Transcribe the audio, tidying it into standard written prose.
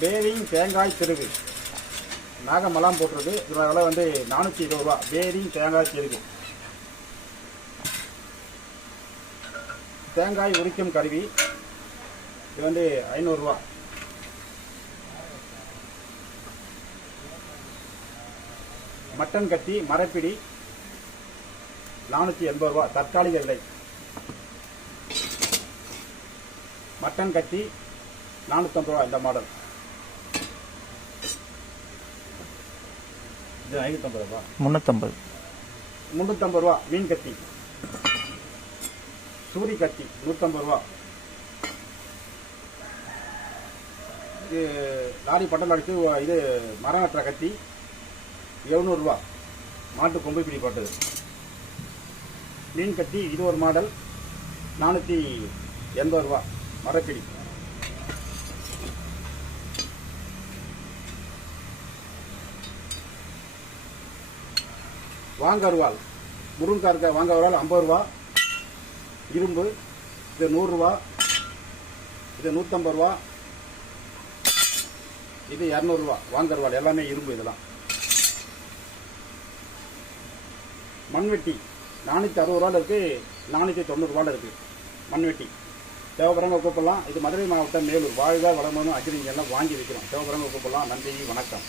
Bearing தேங்காய் திருகு நாகமெல்லாம் போட்டிருக்கு. இதோட விலை வந்து 420 ரூபா. பேரிங் தேங்காய் திருகு. தேங்காய் உரிக்கும் கருவி இது வந்து 500 ரூபா. மட்டன் கத்தி மரப்பிடி 480 ரூபா. தற்காலிக விலை. மட்டன் கத்தி 450 ரூபா. இந்த மாடல் இது 550 ரூபா. 350 ரூபா. மீன் கத்தி. சூரி கத்தி 150 ரூபா. இது லாரி பட்டல் அடித்து இது மரம் வெட்டுற கத்தி 700 ரூபா. மாட்டு கொம்பு பிடி போட்டது. மீன் கத்தி இது ஒரு மாடல் 480 ரூபா. மரப்பிடி. வாங்கருவாள் முருங்கா இருக்க வாங்கருவாள் 50 ரூபா. இரும்பு இது 100 ரூபா. இது 150 ரூபா. இது 200 ரூபா. வாங்கருவாள் எல்லாமே இரும்பு. இதெல்லாம் மண்வெட்டி 460 ரூபாயில் இருக்கு. 490 ரூபாயில் இருக்கு. மண்வெட்டி தேவைப்படுறவங்க கூப்பிடலாம். இது மதுரை மாவட்டம் மேலூர். வாழ்க வளமுடன் அக்ரிங்கெல்லாம் வாங்கி வைக்கிறோம். தேவைப்படுறவங்க கூப்பிடலாம். நன்றி, வணக்கம்.